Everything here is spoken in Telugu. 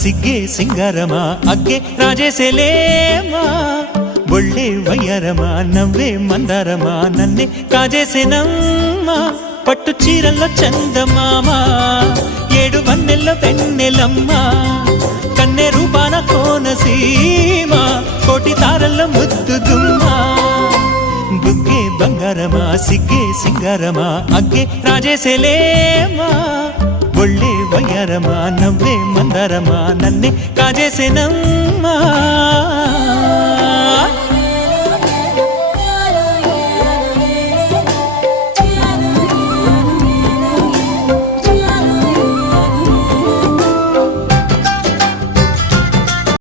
సిగ్గే సింగారమా అగ్గే రాజేసేలేమా ఒళ్ళే వయ్యారమా నవ్వే మందారమా నన్నే కాజేసేనమ్మా పట్టు చీరల్లో చందమామా ఏడు వన్నెల్ల వెన్నెలమ్మా కన్నె రూపాన కోనసీమ కోటి తారల్లో ముద్దుదుమ్మా బుగ్గే బంగారమా సిగ్గే సింగారమా అగ్గే రాజేసేలేమా ఒళ్ళే వయ్యారమా నవ్వే మందారమా నన్నే కాజేసేనమ్మా